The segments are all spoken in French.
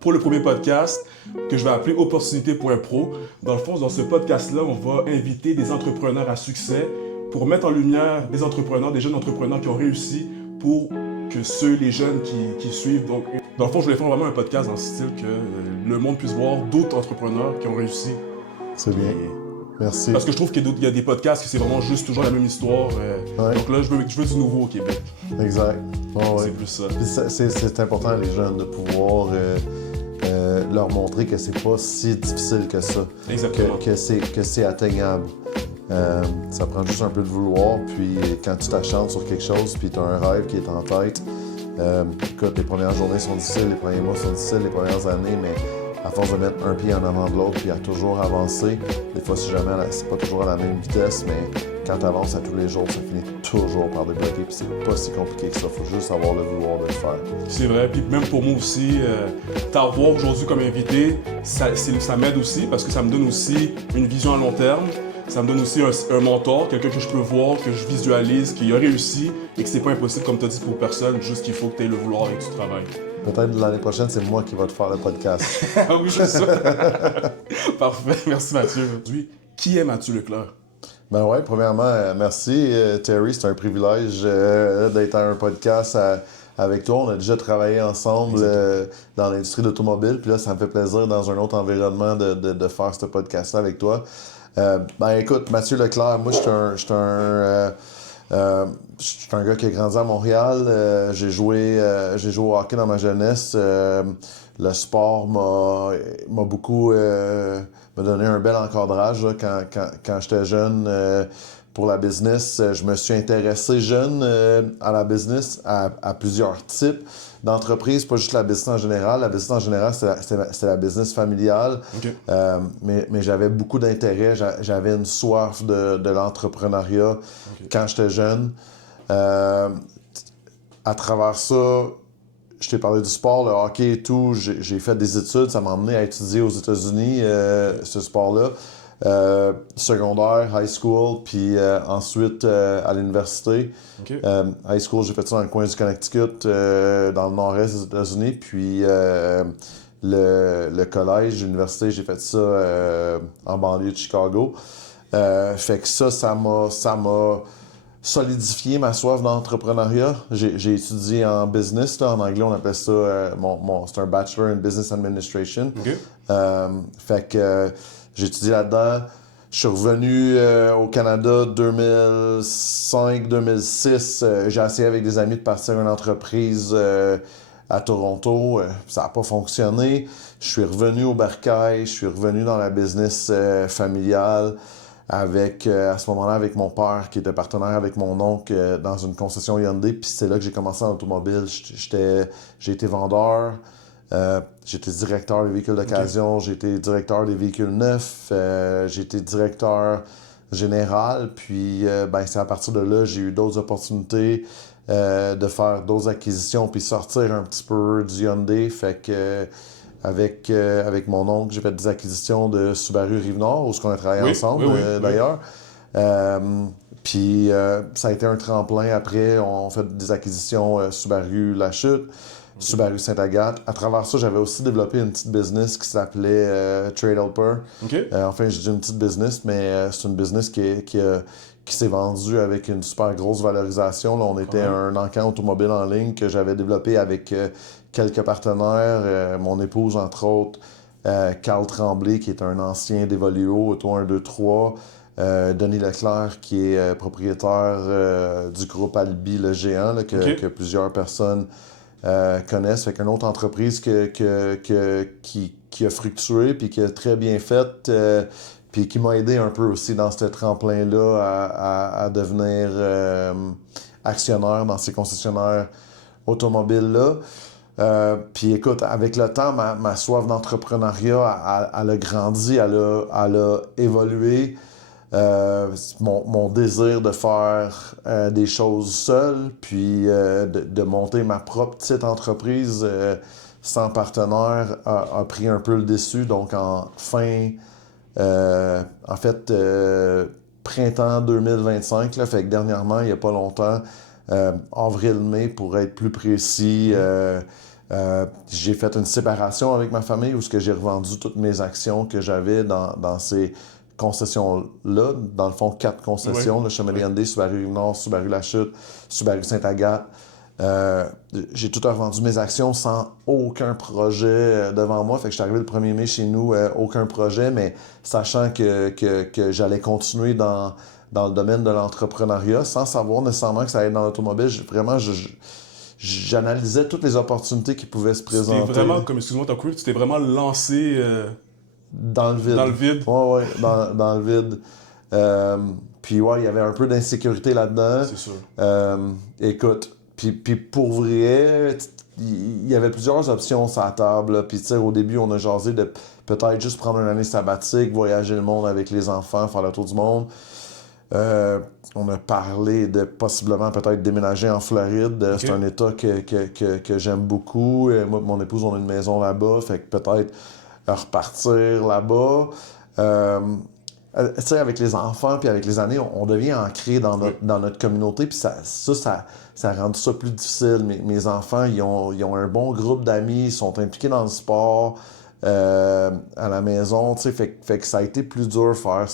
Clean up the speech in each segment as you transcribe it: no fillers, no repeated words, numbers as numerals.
pour le premier podcast que je vais appeler Opportunité pour un pro. Dans le fond, dans ce podcast-là, on va inviter des entrepreneurs à succès pour mettre en lumière des entrepreneurs, des jeunes entrepreneurs qui ont réussi pour que les jeunes qui suivent. Donc, dans le fond, je voulais faire vraiment un podcast dans ce style que le monde puisse voir d'autres entrepreneurs qui ont réussi. C'est bien. Merci. Parce que je trouve qu'il y a des podcasts que c'est vraiment juste toujours la même histoire. Ouais. Donc là, je veux du nouveau au Québec. Exact. Oh, C'est ouais. plus ça. Puis c'est important, les jeunes, de pouvoir leur montrer que c'est pas si difficile que ça. Exactement. Que c'est atteignable. Ça prend juste un peu de vouloir, puis quand tu t'acharnes sur quelque chose, puis tu as un rêve qui est en tête, écoute, les premières journées sont difficiles, les premiers mois sont difficiles, les premières années, mais à force de mettre un pied en avant de l'autre, puis à toujours avancer, des fois, si jamais c'est pas toujours à la même vitesse, mais quand tu avances à tous les jours, ça finit toujours par débloquer, puis c'est pas si compliqué que ça, faut juste avoir le vouloir de le faire. C'est vrai, puis même pour moi aussi, t'avoir aujourd'hui comme invité, ça m'aide aussi parce que ça me donne aussi une vision à long terme. Ça me donne aussi un mentor, quelqu'un que je peux voir, que je visualise, qui a réussi et que c'est pas impossible, comme tu as dit, pour personne, juste qu'il faut que tu aies le vouloir et que tu travailles. Peut-être l'année prochaine, c'est moi qui va te faire le podcast. Ah oui, c'est ça. Parfait, merci Mathieu. Aujourd'hui, qui est Mathieu Leclerc? Ben ouais, premièrement, merci Terry, c'est un privilège d'être à un podcast avec toi. On a déjà travaillé ensemble dans l'industrie d'automobile, puis là, ça me fait plaisir dans un autre environnement de faire ce podcast-là avec toi. Ben écoute, Mathieu Leclerc, moi je suis un gars qui a grandi à Montréal. J'ai joué au hockey dans ma jeunesse. Le sport m'a beaucoup m'a donné un bel encadrage là, quand j'étais jeune pour la business. Je me suis intéressé jeune à la business, à plusieurs types d'entreprises, pas juste la business en général. La business en général, c'était la business familiale. Okay. Mais j'avais beaucoup d'intérêt. J'avais une soif de l'entrepreneuriat quand j'étais jeune. À travers ça, je t'ai parlé du sport, le hockey et tout. J'ai fait des études. Ça m'a emmené à étudier aux États-Unis, ce sport-là. Secondaire, high school, puis ensuite à l'université. Okay. High school, j'ai fait ça dans le coin du Connecticut, dans le nord-est des États-Unis. Puis le collège, l'université, j'ai fait ça en banlieue de Chicago. Fait que ça m'a solidifié ma soif d'entrepreneuriat. J'ai étudié en business, là, en anglais on appelle ça, c'est un Bachelor in Business Administration. Okay. Fait que j'ai étudié là-dedans. Je suis revenu au Canada 2005-2006. J'ai essayé avec des amis de partir une entreprise à Toronto. Ça n'a pas fonctionné. Je suis revenu au Bercail. Je suis revenu dans la business familiale avec, à ce moment-là, avec mon père qui était partenaire avec mon oncle dans une concession Hyundai. Puis c'est là que j'ai commencé en automobile. J'ai été vendeur. J'étais directeur des véhicules d'occasion, j'ai été directeur des véhicules neufs, j'ai été directeur général, puis c'est à partir de là j'ai eu d'autres opportunités de faire d'autres acquisitions puis sortir un petit peu du Hyundai. Fait que avec mon oncle, j'ai fait des acquisitions de Subaru Rive-Nord, où on a travaillé ensemble d'ailleurs. Puis ça a été un tremplin. Après, on fait des acquisitions Subaru La Chute, Subaru Sainte-Agathe. À travers ça, j'avais aussi développé une petite business qui s'appelait Trade Helper. Okay. Enfin, je dis une petite business, mais c'est une business qui s'est vendue avec une super grosse valorisation. Là, on était un encan automobile en ligne que j'avais développé avec quelques partenaires. Mon épouse, entre autres, Carl Tremblay, qui est un ancien d'Evolio, Auto 1, 2, 3. Denis Leclerc, qui est propriétaire du groupe Albi, le géant, là, que plusieurs personnes connaissent. Fait qu'une autre entreprise qui a fructué puis qui a très bien fait, puis qui m'a aidé un peu aussi dans ce tremplin-là à devenir actionnaire dans ces concessionnaires automobiles-là. Puis écoute, avec le temps, ma soif d'entrepreneuriat, elle a grandi, elle a évolué. Mon désir de faire des choses seul, puis de monter ma propre petite entreprise sans partenaire a pris un peu le dessus. Donc printemps 2025, là, fait que dernièrement, il n'y a pas longtemps, avril-mai pour être plus précis, J'ai fait une séparation avec ma famille où j'ai revendu toutes mes actions que j'avais dans ces concessions-là. Dans le fond, 4 concessions, le Chemin des Hyundai, Subaru Nord, Subaru La Chute, Subaru Sainte-Agathe. J'ai tout revendu mes actions sans aucun projet devant moi. Fait que je suis arrivé le 1er mai chez nous, aucun projet, mais sachant que j'allais continuer dans le domaine de l'entrepreneuriat sans savoir nécessairement que ça allait être dans l'automobile. J'analysais toutes les opportunités qui pouvaient se présenter. C'était vraiment, comme excuse-moi, t'as coupé, tu t'es vraiment lancé dans le vide. Dans le vide. Ouais, dans le vide. Puis ouais, il y avait un peu d'insécurité là-dedans. C'est sûr. Écoute, puis pour vrai, il y avait plusieurs options sur la table. Là. Puis tu sais, au début, on a jasé de peut-être juste prendre une année sabbatique, voyager le monde avec les enfants, faire le tour du monde. On a parlé de possiblement peut-être déménager en Floride. Okay. C'est un état que j'aime beaucoup. Moi et mon épouse, on a une maison là-bas. Fait que peut-être repartir là-bas. Tu sais, avec les enfants puis avec les années, on devient ancré dans notre communauté. Puis ça a rendu ça plus difficile. Mes enfants, ils ont un bon groupe d'amis, ils sont impliqués dans le sport à la maison. Tu sais, fait que ça a été plus dur faire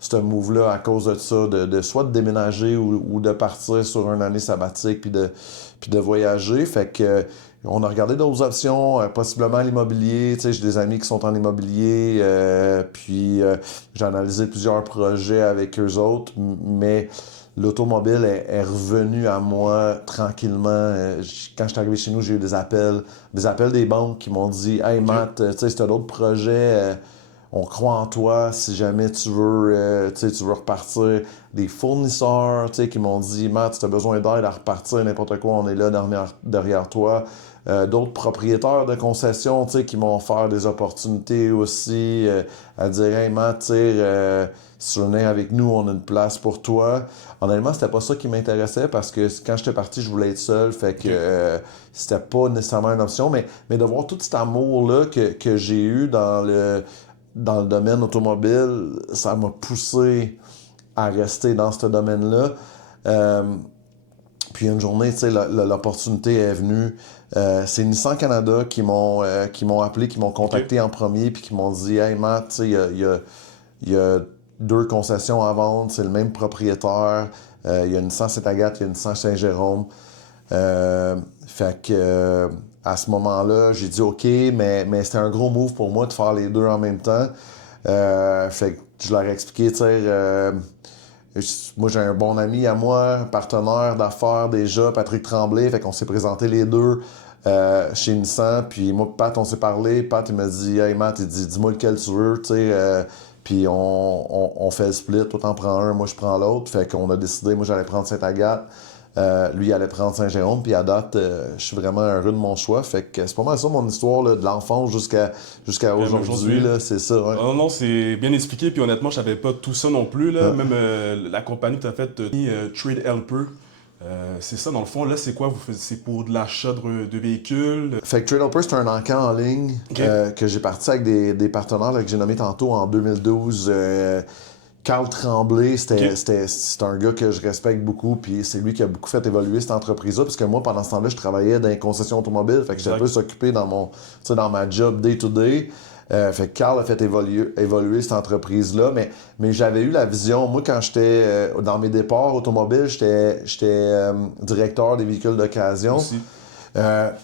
ce move-là à cause de ça, de soit de déménager ou de partir sur une année sabbatique puis de voyager. Fait que on a regardé d'autres options, possiblement l'immobilier. Tu sais, j'ai des amis qui sont en immobilier, puis j'ai analysé plusieurs projets avec eux autres, mais l'automobile est revenue à moi tranquillement. Quand je suis arrivé chez nous, j'ai eu des appels des banques qui m'ont dit « Hey Matt, tu sais, si t'as d'autres projets... on croit en toi si jamais tu veux repartir. » Des fournisseurs qui m'ont dit « Matt, si tu as besoin d'aide à repartir, n'importe quoi, on est là derrière toi. » D'autres propriétaires de concessions qui m'ont offert des opportunités aussi à dire « Hey Matt, si tu venais avec nous, on a une place pour toi. » Honnêtement, c'était pas ça qui m'intéressait parce que quand j'étais parti, je voulais être seul. Fait que c'était pas nécessairement une option. Mais de voir tout cet amour-là que j'ai eu dans le domaine automobile, ça m'a poussé à rester dans ce domaine-là. Puis une journée, tu sais, l'opportunité est venue. C'est Nissan Canada qui m'ont appelé, qui m'ont contacté en premier, puis qui m'ont dit « Hey Matt, tu sais, il y a 2 concessions à vendre, c'est le même propriétaire. Il y a une Nissan Sainte-Agathe, il y a une Nissan Saint-Jérôme. » Fait que... à ce moment-là, j'ai dit OK, mais c'était un gros move pour moi de faire les 2 en même temps. Fait que je leur ai expliqué, tu sais, moi j'ai un bon ami à moi, un partenaire d'affaires déjà, Patrick Tremblay, fait qu'on s'est présenté les 2 chez Nissan, puis moi Pat, on s'est parlé, Pat il m'a dit « Hey Matt, il dit, dis-moi lequel tu veux, tu sais, puis on fait le split, toi t'en prends un, moi je prends l'autre. » Fait qu'on a décidé, moi j'allais prendre Sainte-Agathe. Lui, il allait prendre Saint-Jérôme, puis à date, je suis vraiment heureux de mon choix. Fait que c'est pas mal ça mon histoire là, de l'enfance jusqu'à aujourd'hui, là, c'est ça. Ouais. Non, c'est bien expliqué, puis honnêtement, je savais pas tout ça non plus. Là. Même la compagnie que tu as faite, Trade Helper, c'est ça dans le fond. Là, c'est quoi? C'est pour de l'achat de véhicules? Fait que Trade Helper, c'est un encan en ligne que j'ai parti avec des partenaires là, que j'ai nommés tantôt en 2012. Carl Tremblay, c'est un gars que je respecte beaucoup, puis c'est lui qui a beaucoup fait évoluer cette entreprise-là, parce que moi, pendant ce temps-là, je travaillais dans les concessions automobiles, fait que j'étais un peu occupé dans ma job day-to-day. Fait que Carl a fait évoluer cette entreprise-là, mais j'avais eu la vision, moi, quand j'étais dans mes départs automobiles, j'étais directeur des véhicules d'occasion,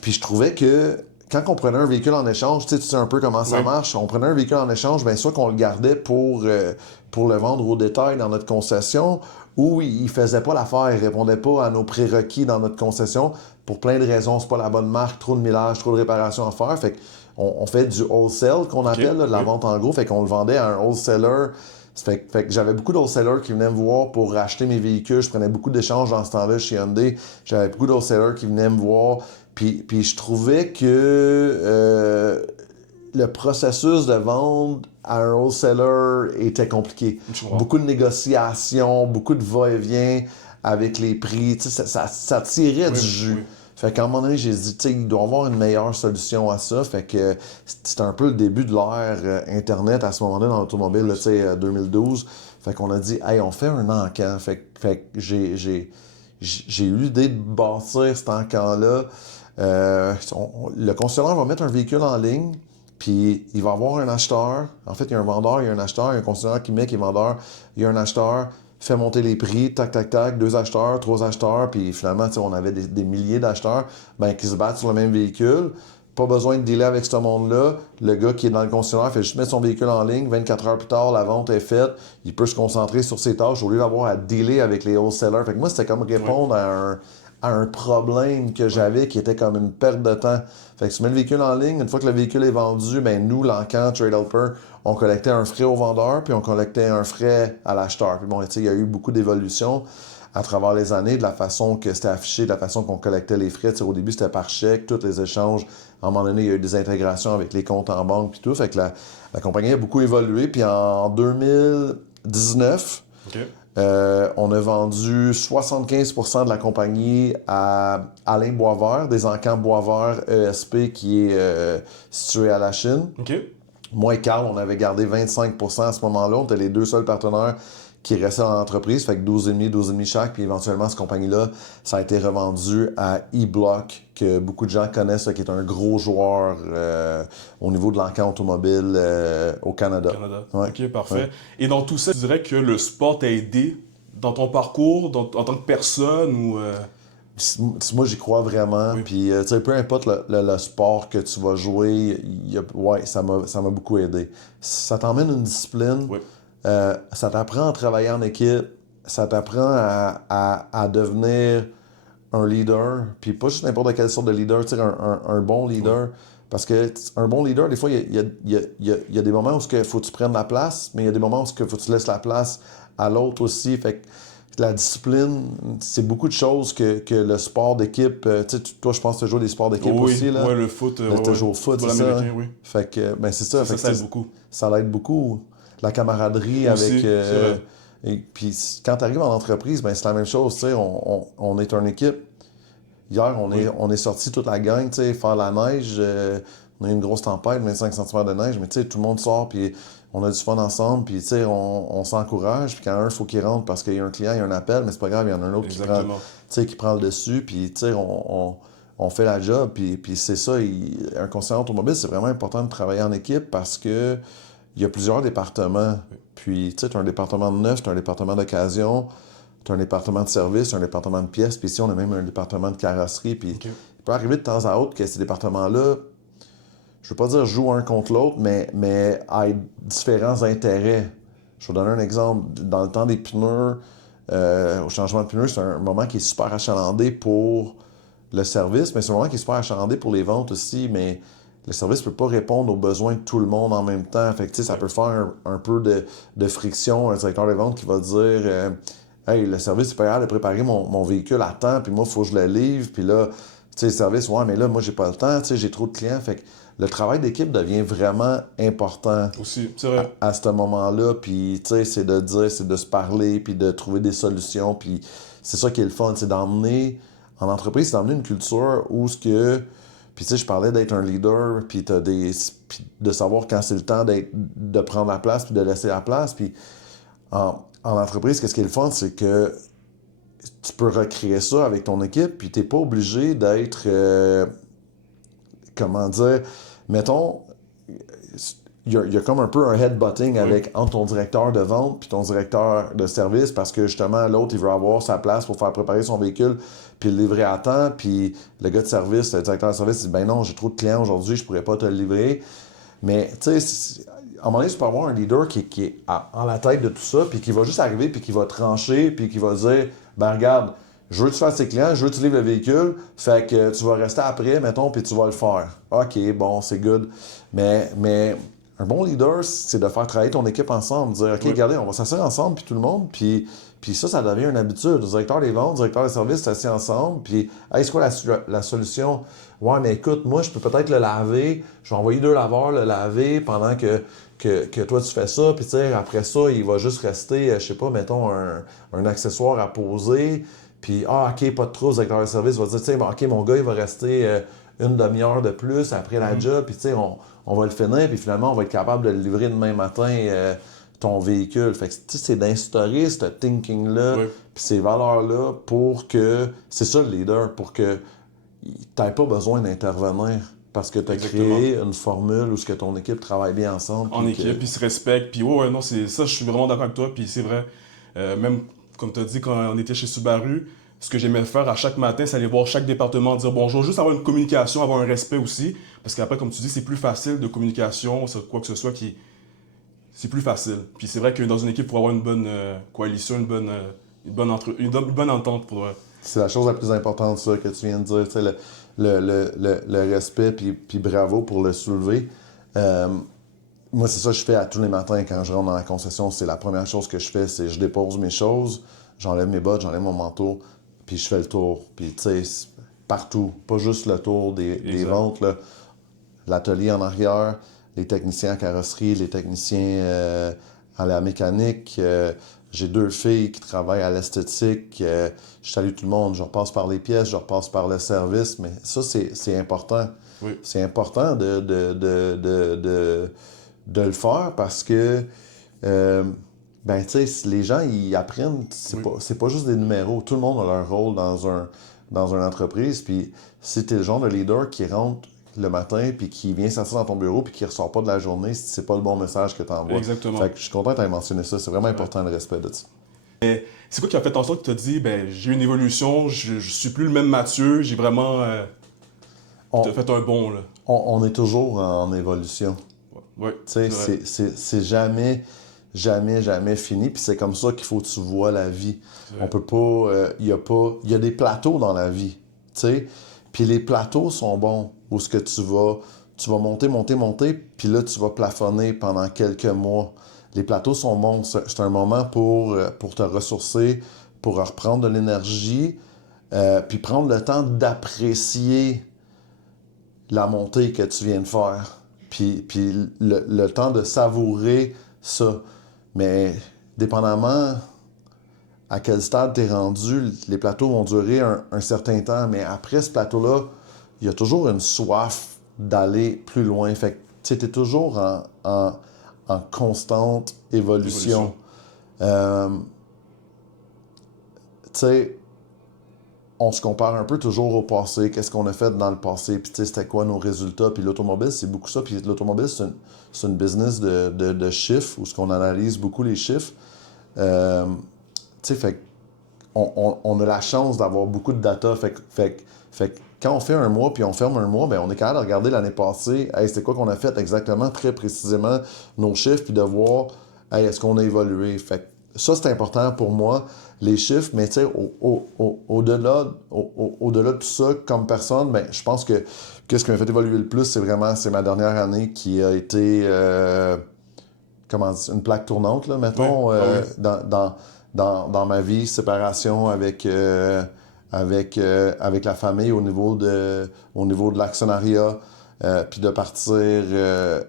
puis je trouvais que quand on prenait un véhicule en échange, tu sais un peu comment ça marche, on prenait un véhicule en échange, bien sûr qu'on le gardait pour le vendre au détail dans notre concession, ou il faisait pas l'affaire, il répondait pas à nos prérequis dans notre concession, pour plein de raisons, c'est pas la bonne marque, trop de millage, trop de réparations à faire, fait qu'on fait du wholesale qu'on appelle, là, de la vente en gros, fait qu'on le vendait à un wholesaler. Fait que j'avais beaucoup d'wholesalers qui venaient me voir pour acheter mes véhicules, je prenais beaucoup d'échanges dans ce temps-là chez Hyundai, j'avais beaucoup d'wholesalers qui venaient me voir. Puis je trouvais que le processus de vente à un wholesaler était compliqué. Beaucoup de négociations, beaucoup de va-et-vient avec les prix. Ça tirait du jus. Oui. Fait qu'à un moment donné, j'ai dit, il doit y avoir une meilleure solution à ça. Fait que c'était un peu le début de l'ère Internet à ce moment-là dans l'automobile, 2012. Fait qu'on a dit, hey, on fait un encan. Fait que j'ai eu l'idée de bâtir cet encan-là. Le concessionnaire va mettre un véhicule en ligne, puis il va avoir un acheteur. En fait, il y a un vendeur, il y a un acheteur, il y a un concessionnaire qui met, qui est vendeur, il y a un acheteur, fait monter les prix, tac, tac, tac, 2 acheteurs, 3 acheteurs, puis finalement, on avait des milliers d'acheteurs qui se battent sur le même véhicule. Pas besoin de dealer avec ce monde-là. Le gars qui est dans le concessionnaire fait juste mettre son véhicule en ligne. 24 heures plus tard, la vente est faite. Il peut se concentrer sur ses tâches au lieu d'avoir à dealer avec les wholesalers. Fait que moi, c'était comme répondre à un problème que j'avais qui était comme une perte de temps. Fait que tu mets le véhicule en ligne. Une fois que le véhicule est vendu, nous, l'encan, Trade Helper, on collectait un frais au vendeur puis on collectait un frais à l'acheteur. Puis bon, il y a eu beaucoup d'évolutions à travers les années, de la façon que c'était affiché, de la façon qu'on collectait les frais. Au début, c'était par chèque, tous les échanges. À un moment donné, il y a eu des intégrations avec les comptes en banque puis tout. Fait que la compagnie a beaucoup évolué. Puis en 2019, on a vendu 75% de la compagnie à Alain Boisvert, des encans Boisvert ESP qui est situé à la Chine. Moi et Carl, on avait gardé 25% à ce moment-là. On était les 2 seuls partenaires qui restaient dans l'entreprise, fait que 12,5 chaque, puis éventuellement, cette compagnie-là, ça a été revendu à eBlock, que beaucoup de gens connaissent, qui est un gros joueur au niveau de l'encan automobile au Canada. Ouais. OK, parfait. Ouais. Et dans tout ça, tu dirais que le sport t'a aidé dans ton parcours, en tant que personne, ou... Moi, j'y crois vraiment. Puis, peu importe le sport que tu vas jouer, ça m'a beaucoup aidé. Ça t'emmène une discipline. Oui. Ça t'apprend à travailler en équipe, ça t'apprend à devenir un leader, puis pas juste n'importe quelle sorte de leader, un bon leader. Oui. Parce que un bon leader, des fois, il y a des moments où il faut que tu prennes la place, mais il y a des moments où il faut que tu laisses la place à l'autre aussi. Fait que la discipline, c'est beaucoup de choses que le sport d'équipe. Toi, je pense que tu joues des sports d'équipe aussi. Là. Oui, le foot. Tu joues au foot, c'est ça. Oui. Fait que, c'est ça. Ça aide beaucoup. Ça l'aide beaucoup. La camaraderie aussi, avec... et puis quand tu arrives en entreprise, c'est la même chose. On est une équipe. Hier, on est sorti toute la gang, faire la neige. On a eu une grosse tempête, 25 cm de neige, mais tout le monde sort, puis on a du fun ensemble, puis on s'encourage. Puis quand un, il faut qu'il rentre parce qu'il y a un client, il y a un appel, mais c'est pas grave, il y en a un autre qui prend le dessus, puis on fait la job. Puis c'est ça, un concessionnaire automobile, c'est vraiment important de travailler en équipe parce que il y a plusieurs départements. Puis, tu as un département de neuf, tu as un département d'occasion, tu as un département de service, tu as un département de pièces, puis ici, on a même un département de carrosserie. Puis, il peut arriver de temps à autre que ces départements-là, je veux pas dire jouent un contre l'autre, mais aient différents intérêts. Je vais vous donner un exemple. Dans le temps des pneus, au changement de pneus, c'est un moment qui est super achalandé pour le service, mais c'est un moment qui est super achalandé pour les ventes aussi, mais le service ne peut pas répondre aux besoins de tout le monde en même temps. Fait que, ça peut faire un peu de friction. Un directeur de vente qui va dire hey, le service est pas capable de préparer mon véhicule à temps, puis moi, il faut que je le livre. Puis là, le service, ouais, mais là, moi, j'ai pas le temps, j'ai trop de clients. Fait que le travail d'équipe devient vraiment important aussi, c'est vrai. À ce moment-là. Puis, c'est de dire, c'est de se parler, puis de trouver des solutions. Puis, c'est ça qui est le fun, c'est d'emmener, en entreprise, c'est d'emmener une culture où ce que. Puis je parlais d'être un leader, puis puis de savoir quand c'est le temps de prendre la place, puis de laisser la place. Puis en entreprise, qu'est-ce qui est le fun, c'est que tu peux recréer ça avec ton équipe, puis t'es pas obligé d'être, comment dire, mettons, il y a comme un peu un headbutting entre ton directeur de vente puis ton directeur de service parce que justement, l'autre, il veut avoir sa place pour faire préparer son véhicule puis le livrer à temps. Puis le gars de service, le directeur de service, dit « Ben non, j'ai trop de clients aujourd'hui, je pourrais pas te le livrer. » Mais, tu sais, à un moment donné, tu peux avoir un leader qui est en la tête de tout ça puis qui va juste arriver puis qui va trancher puis qui va dire « Ben regarde, je veux que tu fasses tes clients, je veux que tu livres le véhicule, fait que tu vas rester après, mettons, puis tu vas le faire. » OK, bon, c'est good. Mais un bon leader, c'est de faire travailler ton équipe ensemble, dire « OK, regardez, on va s'asseoir ensemble, puis tout le monde, puis ça devient une habitude. Le directeur des ventes, le directeur des services s'assied ensemble, puis « Hey, c'est quoi la solution? » « Ouais, mais écoute, moi, je peux peut-être le laver, je vais envoyer 2 laveurs le laver pendant que toi, tu fais ça, puis tu sais, après ça, il va juste rester, je sais pas, mettons, un accessoire à poser, puis OK, pas de trouble, le directeur de service va dire, tu sais, OK, mon gars, il va rester une demi-heure de plus après la job, puis tu sais, on va le finir, puis finalement, on va être capable de le livrer demain matin, ton véhicule. » Fait que, tu sais, c'est d'instaurer ce thinking-là, puis ces valeurs-là pour que, c'est ça le leader, pour que t'as pas besoin d'intervenir parce que tu as créé une formule où ce que ton équipe travaille bien ensemble. En équipe, puis se respecte. Puis ouais, non, c'est ça, je suis vraiment d'accord avec toi. Puis c'est vrai, même comme tu as dit, quand on était chez Subaru, ce que j'aimais faire à chaque matin, c'est aller voir chaque département, dire bonjour, juste avoir une communication, avoir un respect aussi. Parce qu'après, comme tu dis, c'est plus facile de communication, quoi que ce soit, c'est plus facile. Puis c'est vrai que dans une équipe, pour avoir une bonne coalition, une bonne entente pour. C'est la chose la plus importante, ça, que tu viens de dire. Tu sais, le respect, puis bravo pour le soulever. Moi, c'est ça que je fais à tous les matins quand je rentre dans la concession. C'est la première chose que je fais, c'est je dépose mes choses, j'enlève mes bottes, j'enlève mon manteau, puis je fais le tour. Puis, tu sais, partout, pas juste le tour des ventes, là. L'atelier en arrière, les techniciens en carrosserie, les techniciens à la mécanique. J'ai 2 filles qui travaillent à l'esthétique. Je salue tout le monde. Je repasse par les pièces, je repasse par le service. Mais ça, c'est important. Oui. C'est important de le faire parce que, ben, tu sais, les gens, ils apprennent. C'est pas juste des numéros. Tout le monde a leur rôle dans une entreprise. Puis si t'es le genre de leader qui rentre le matin, puis qui vient s'asseoir dans ton bureau, puis qui ressort pas de la journée, c'est pas le bon message que tu envoies. Exactement. Fait que je suis content que tu aies mentionné ça. C'est vraiment important le respect de ça. Et c'est quoi qui a fait en sorte que tu as dit, ben, j'ai eu une évolution, je suis plus le même Mathieu, j'ai vraiment. Tu as fait un bond, là. On est toujours en évolution. Ouais. Tu sais, c'est jamais fini. Puis c'est comme ça qu'il faut que tu vois la vie. On peut pas. Il y a des plateaux dans la vie. Tu sais. Puis les plateaux sont bons. Où ce que tu vas monter, puis là, tu vas plafonner pendant quelques mois. Les plateaux sont bons. C'est un moment pour te ressourcer, pour reprendre de l'énergie, puis prendre le temps d'apprécier la montée que tu viens de faire. Puis le temps de savourer ça. Mais dépendamment à quel stade tu es rendu, les plateaux vont durer un certain temps. Mais après ce plateau-là, il y a toujours une soif d'aller plus loin. Fait que tu es toujours en constante évolution. Tu sais, on se compare un peu toujours au passé, qu'est-ce qu'on a fait dans le passé, puis tu sais, c'était quoi nos résultats. Puis l'automobile, c'est beaucoup ça. Puis l'automobile, c'est une business de chiffres, où ce qu'on analyse beaucoup les chiffres. Tu sais, fait on a la chance d'avoir beaucoup de data. Fait que quand on fait un mois, puis on ferme un mois, bien, on est capable de regarder l'année passée, hey, c'était quoi qu'on a fait exactement, très précisément, nos chiffres, puis de voir, hey, est-ce qu'on a évolué. Fait que ça, c'est important pour moi, les chiffres, mais tu sais, au-delà de tout ça, comme personne, ben, je pense que ce qui m'a fait évoluer le plus, c'est ma dernière année qui a été, une plaque tournante, là, mettons, dans ma vie, séparation avec la famille au niveau de l'actionnariat, puis de partir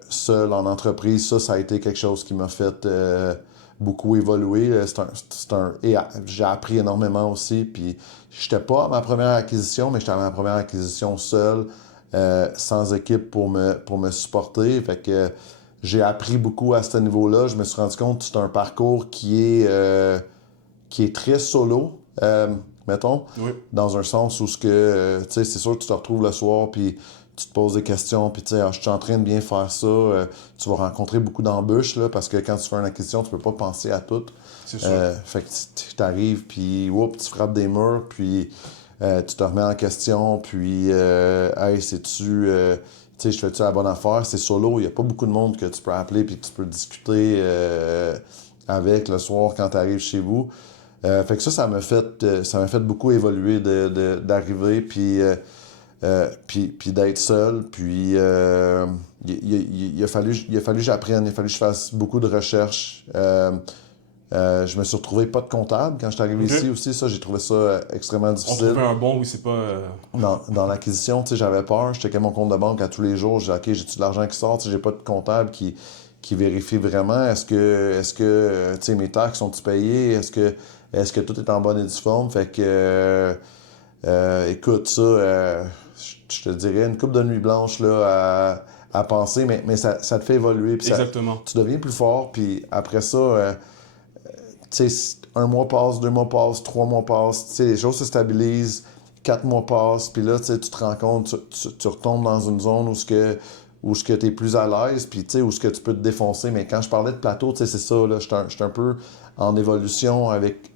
seul en entreprise, ça a été quelque chose qui m'a fait beaucoup évoluer. Et j'ai appris énormément aussi, puis j'étais pas à ma première acquisition, mais j'étais à ma première acquisition seul, sans équipe pour me supporter. Fait que j'ai appris beaucoup à ce niveau-là. Je me suis rendu compte que c'est un parcours qui est très solo, mettons, dans un sens où tu sais, c'est sûr que tu te retrouves le soir, puis tu te poses des questions, puis tu sais, je suis en train de bien faire ça. Tu vas rencontrer beaucoup d'embûches, là, parce que quand tu fais une acquisition, tu peux pas penser à tout. C'est sûr. Fait que tu arrives, puis tu frappes des murs, puis tu te remets en question, puis hey, sais-tu... tu sais, je fais-tu la bonne affaire? C'est solo, il n'y a pas beaucoup de monde que tu peux appeler puis que tu peux discuter avec le soir quand tu arrives chez vous. Fait que ça m'a fait beaucoup évoluer d'arriver puis d'être seul. Puis il a fallu que j'apprenne, il a fallu que je fasse beaucoup de recherches. Je me suis retrouvé pas de comptable quand je suis arrivé ici aussi. Ça, j'ai trouvé ça extrêmement difficile. On trouvait un bon, oui, c'est pas... Dans l'acquisition, tu sais, j'avais peur. Je checkais mon compte de banque à tous les jours. Je disais, OK, j'ai-tu de l'argent qui sort? Tu sais, j'ai pas de comptable qui vérifie vraiment. Est-ce que tu sais, mes taxes sont-ils payées? Est-ce que tout est en bonne et due forme? Fait que, écoute, ça, je te dirais une couple de nuits blanches là, à penser, mais ça te fait évoluer. Exactement. Tu deviens plus fort, puis après ça... tu sais, 1 mois passe, 2 mois passent, 3 mois passent, tu sais, les choses se stabilisent, 4 mois passent, puis là, tu te rends compte, tu retombes dans une zone où tu es plus à l'aise, puis où tu peux te défoncer. Mais quand je parlais de plateau, c'est ça, là, je suis un peu en évolution avec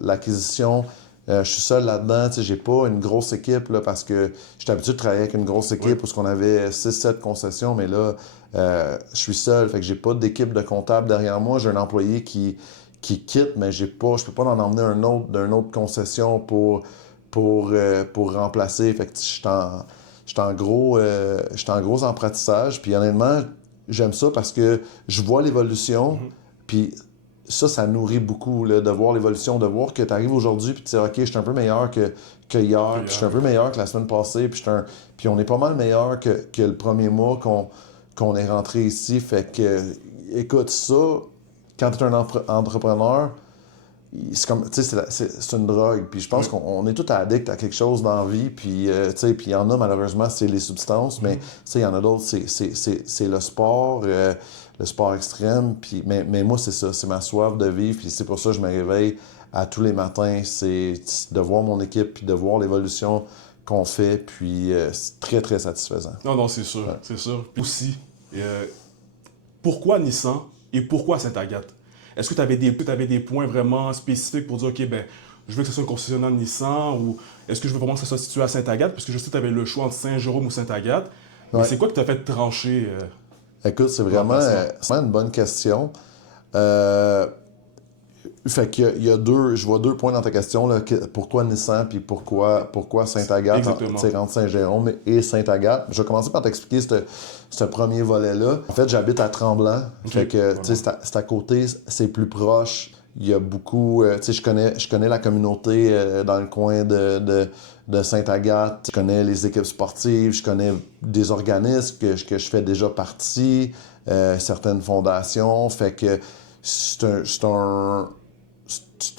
l'acquisition. Je suis seul là-dedans, j'ai pas une grosse équipe, là, parce que j'étais habitué de travailler avec une grosse équipe où on avait 6-7 concessions, mais là, je suis seul, fait que j'ai pas d'équipe de comptable derrière moi. J'ai un employé qui quitte, mais je peux pas en emmener un autre d'une autre concession pour remplacer. Fait que j'étais en gros apprentissage. Puis honnêtement, j'aime ça parce que je vois l'évolution. Puis ça nourrit beaucoup, là, de voir l'évolution, de voir que tu arrives aujourd'hui puis tu dis, OK, je suis un peu meilleur que hier, puis je suis un peu meilleur que la semaine passée, puis on est pas mal meilleur que le premier mois qu'on est rentré ici. Fait que, écoute, ça, quand tu es un entrepreneur, c'est comme, tu sais, c'est une drogue. Puis je pense qu'on est tous addicts à quelque chose dans la vie. Puis, tu sais, puis il y en a, malheureusement, c'est les substances. Mais, tu sais, il y en a d'autres, c'est le sport extrême. Puis, mais moi, c'est ça. C'est ma soif de vivre. Puis c'est pour ça que je me réveille à tous les matins. C'est de voir mon équipe, puis de voir l'évolution qu'on fait. Puis c'est très, très satisfaisant. Non, c'est sûr. Ouais. C'est sûr. Puis aussi, pourquoi Nissan et pourquoi Sainte-Agathe? Est-ce que tu avais des points vraiment spécifiques pour dire, OK, ben, je veux que ce soit un concessionnaire Nissan, ou est-ce que je veux vraiment que ça soit situé à Sainte-Agathe? Parce que je sais que tu avais le choix entre Saint-Jérôme ou Sainte-Agathe. Mais c'est quoi qui t'a fait trancher? Écoute, c'est vraiment une bonne question. Fait qu'il y a je vois 2 points dans ta question, là, pourquoi Nissan puis pourquoi Sainte-Agathe, entre Saint-Jérôme et Sainte-Agathe. Je vais commencer par t'expliquer ce premier volet-là. En fait, j'habite à Tremblant, fait que c'est à côté, c'est plus proche. Il y a beaucoup, je connais la communauté dans le coin de Sainte-Agathe. Je connais les équipes sportives, je connais des organismes que je fais déjà partie, certaines fondations. Fait que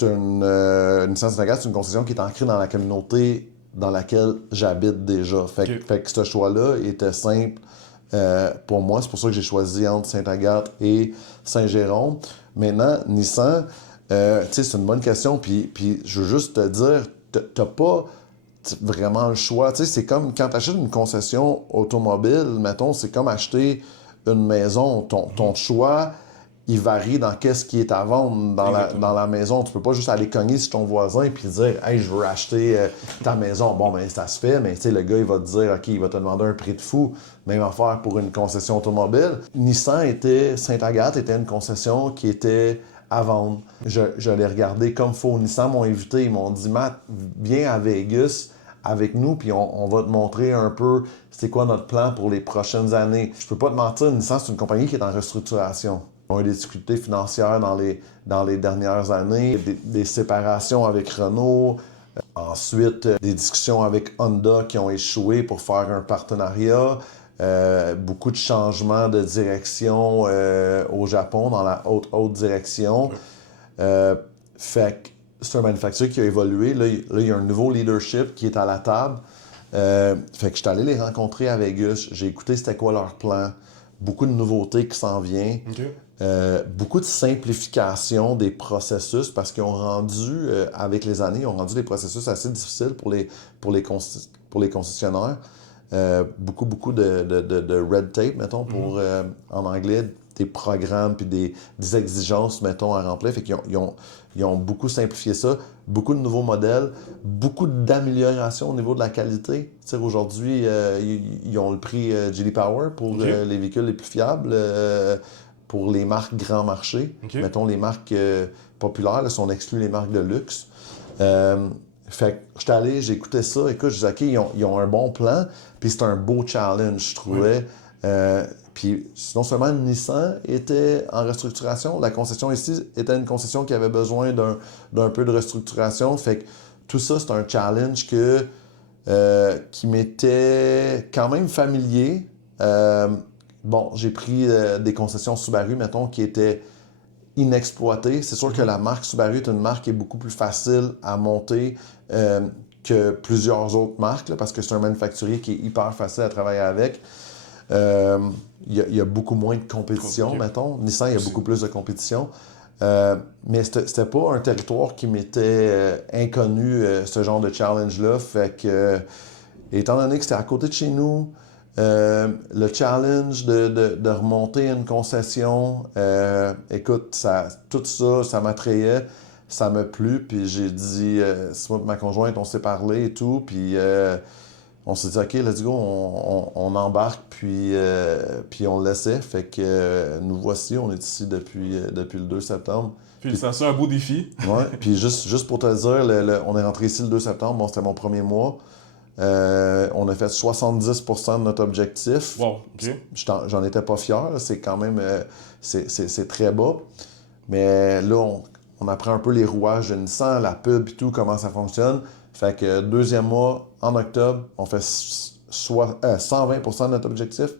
une Sainte-Agathe, c'est une concession qui est ancrée dans la communauté dans laquelle j'habite déjà. Fait que ce choix-là était simple pour moi. C'est pour ça que j'ai choisi entre Sainte-Agathe et Saint-Jérôme. Maintenant, Nissan, c'est une bonne question. Puis je veux juste te dire, t'as pas vraiment le choix. C'est comme quand tu achètes une concession automobile, mettons, c'est comme acheter une maison. Ton choix, il varie dans qu'est-ce qui est à vendre dans la maison. Tu peux pas juste aller cogner sur ton voisin et dire « Hey, je veux acheter ta maison. » Bon, ben ça se fait, mais le gars, il va te dire « OK, il va te demander un prix de fou. » Même affaire pour une concession automobile. Sainte-Agathe était une concession qui était à vendre. Je l'ai regardé comme faut. Nissan m'ont invité, ils m'ont dit « Matt, viens à Vegas avec nous, puis on va te montrer un peu c'est quoi notre plan pour les prochaines années. » Je peux pas te mentir, Nissan, c'est une compagnie qui est en restructuration. On a eu des difficultés financières dans les dernières années, des séparations avec Renault, ensuite des discussions avec Honda qui ont échoué pour faire un partenariat, beaucoup de changements de direction au Japon dans la haute direction. Fait que c'est un manufacturier qui a évolué. Là, il y a un nouveau leadership qui est à la table. Fait que je suis allé les rencontrer à Vegas. J'ai écouté c'était quoi leur plan. Beaucoup de nouveautés qui s'en viennent. Beaucoup de simplification des processus parce qu'ils ont rendu, avec les années, ils ont rendu des processus assez difficiles pour les concessionnaires. Beaucoup de red tape, mettons, pour, en anglais, des programmes puis des exigences, mettons, à remplir. Fait qu'ils ont beaucoup simplifié ça. Beaucoup de nouveaux modèles, beaucoup d'améliorations au niveau de la qualité. Aujourd'hui, ils ont le prix J.D. Power pour les véhicules les plus fiables. Pour les marques grand marché. Mettons, les marques populaires, là, si on exclut les marques de luxe. Fait que j'étais allé, j'ai écouté ça. Écoute, je disais, OK, ils ont un bon plan, puis c'est un beau challenge, je trouvais. Puis non seulement Nissan était en restructuration, la concession ici était une concession qui avait besoin d'un peu de restructuration. Fait que tout ça, c'est un challenge qui m'était quand même familier. Bon, j'ai pris des concessions Subaru, mettons, qui étaient inexploitées. C'est sûr que la marque Subaru est une marque qui est beaucoup plus facile à monter que plusieurs autres marques, là, parce que c'est un manufacturier qui est hyper facile à travailler avec. Il y a beaucoup moins de compétition, mettons. Nissan, il y a beaucoup plus de compétition. Mais c'était pas un territoire qui m'était inconnu, ce genre de challenge-là. Fait que, étant donné que c'était à côté de chez nous, le challenge de remonter une concession, écoute, tout ça, ça m'attrayait, ça m'a plu, puis j'ai dit, c'est moi et ma conjointe, on s'est parlé et tout, puis on s'est dit, OK, let's go, on embarque, puis on le laissait. Fait que nous voici, on est ici depuis le 2 septembre. Félicitations, un beau défi. Ouais, puis juste pour te dire, on est rentré ici le 2 septembre, bon, c'était mon premier mois. On a fait 70% de notre objectif. Wow, OK. J'en étais pas fier, là. C'est quand même c'est très bas. Mais là, on apprend un peu les rouages de Nissan, la pub et tout, comment ça fonctionne. Fait que deuxième mois, en octobre, on fait 120% de notre objectif.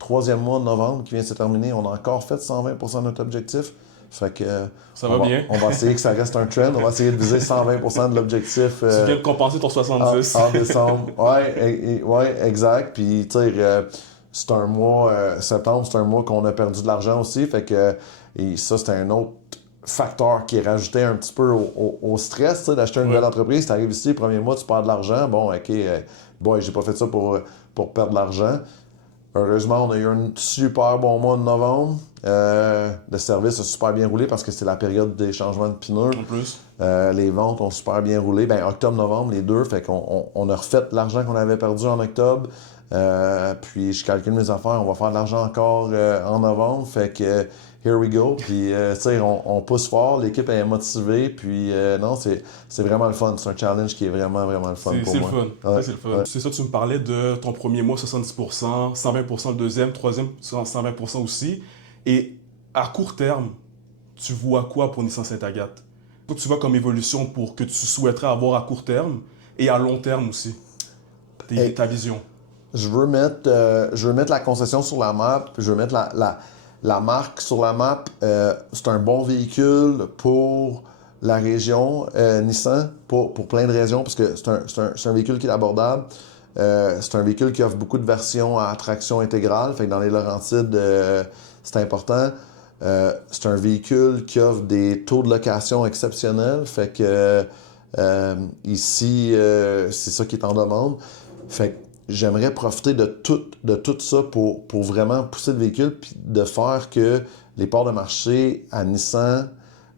Troisième mois de novembre qui vient de se terminer, on a encore fait 120% de notre objectif. Fait que ça va bien. On va essayer que ça reste un trend. On va essayer de viser 120% de l'objectif. Tu viens de compenser ton 70. En décembre. Ouais, exact. Puis, tu sais, c'est un mois, septembre, c'est un mois qu'on a perdu de l'argent aussi. Fait que et ça, c'était un autre facteur qui rajoutait un petit peu au stress, tu sais, d'acheter une nouvelle entreprise. Tu arrives ici, le premier mois, tu perds de l'argent. Bon, OK, boy, j'ai pas fait ça pour perdre de l'argent. Heureusement, on a eu un super bon mois de novembre. Le service a super bien roulé parce que c'est la période des changements de pneus. En plus. Les ventes ont super bien roulé. Ben, octobre-novembre, les deux. Fait qu'on a refait l'argent qu'on avait perdu en octobre. Puis je calcule mes affaires. On va faire de l'argent encore en novembre. Fait que here we go. Puis, tu sais, on pousse fort. L'équipe est motivée. Puis, non, c'est vraiment le fun. C'est un challenge qui est vraiment, vraiment le fun pour moi. Ouais. C'est le fun. C'est ça, tu me parlais de ton premier mois, 70%, 120% le deuxième, troisième, 120% aussi. Et à court terme, tu vois quoi pour Nissan Sainte-Agathe? Toi, tu vois comme évolution pour que tu souhaiterais avoir à court terme et à long terme aussi, ta vision. Je veux mettre la concession sur la map, puis je veux mettre la marque sur la map. C'est un bon véhicule pour la région Nissan, pour plein de raisons, parce que c'est un véhicule qui est abordable. C'est un véhicule qui offre beaucoup de versions à traction intégrale, fait que dans les Laurentides, c'est important. C'est un véhicule qui offre des taux de location exceptionnels, fait que ici, c'est ça qui est en demande. Fait que j'aimerais profiter de tout ça pour vraiment pousser le véhicule puis de faire que les parts de marché à Nissan,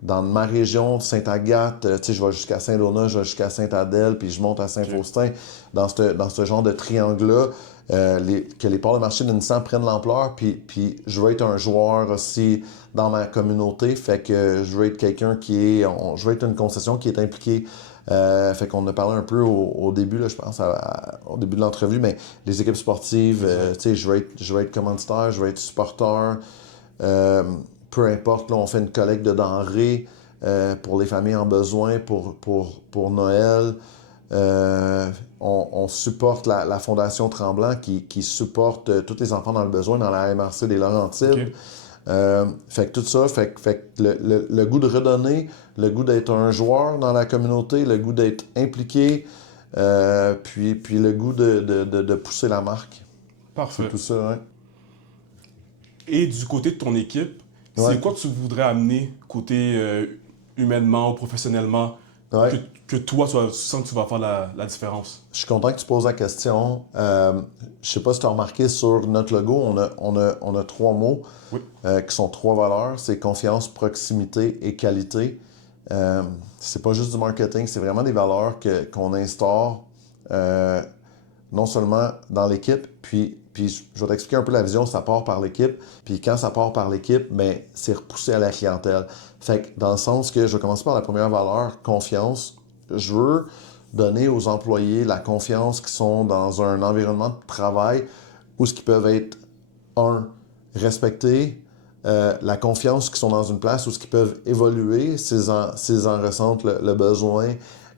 dans ma région de Sainte-Agathe, tu sais, je vais jusqu'à Saint-Donat, je vais jusqu'à Sainte-Adèle, puis je monte à Saint-Faustin, dans ce genre de triangle-là, que les parts de marché de Nissan prennent l'ampleur, puis je veux être un joueur aussi dans ma communauté, fait que je veux être quelqu'un je veux être une concession qui est impliquée. Fait qu'on a parlé un peu au début, là, je pense, au début de l'entrevue, mais les équipes sportives, tu sais, je veux être commanditaire, je veux être supporter, peu importe, là, on fait une collecte de denrées pour les familles en besoin, pour Noël. On supporte la Fondation Tremblant qui supporte tous les enfants dans le besoin dans la MRC des Laurentides. Okay. Fait que tout ça, fait que le goût de redonner, le goût d'être un joueur dans la communauté, le goût d'être impliqué, puis le goût de pousser la marque. Parfait. C'est tout ça, hein? Et du côté de ton équipe, c'est quoi que tu voudrais amener côté humainement ou professionnellement que toi, tu sens que tu vas faire la différence? Je suis content que tu poses la question. Je sais pas si tu as remarqué sur notre logo, on a 3 mots qui sont 3 valeurs. C'est confiance, proximité et qualité. C'est pas juste du marketing, c'est vraiment des valeurs qu'on instaure non seulement dans l'équipe, puis je vais t'expliquer un peu la vision, ça part par l'équipe, puis quand ça part par l'équipe, ben, c'est repoussé à la clientèle. Fait que dans le sens que je vais commencer par la première valeur, confiance. Je veux donner aux employés la confiance qui sont dans un environnement de travail où ce qui peuvent être, respectés, la confiance qui sont dans une place où ce qui peuvent évoluer, s'ils en ressentent le besoin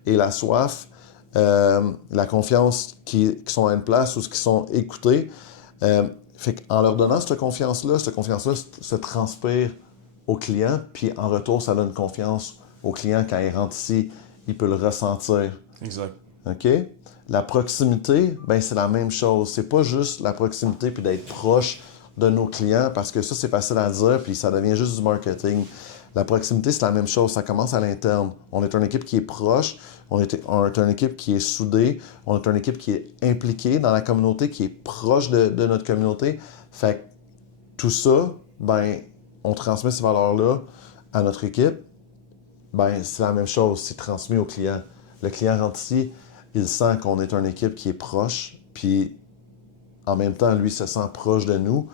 et la soif, la confiance qui sont à une place où ce qui sont écoutés. Fait qu'en leur donnant cette confiance-là se transpire au client, puis en retour, ça donne confiance au client quand il rentre ici, il peut le ressentir. Exact. OK? La proximité, ben c'est la même chose. C'est pas juste la proximité puis d'être proche de nos clients, parce que ça, c'est facile à dire, puis ça devient juste du marketing. La proximité, c'est la même chose. Ça commence à l'interne. On est une équipe qui est proche, on est une équipe qui est soudée, on est une équipe qui est impliquée dans la communauté, qui est proche de notre communauté. Fait que tout ça, ben, on transmet ces valeurs-là à notre équipe. Ben, c'est la même chose, c'est transmis au client. Le client rentre ici, il sent qu'on est une équipe qui est proche, puis en même temps, lui se sent proche de nous.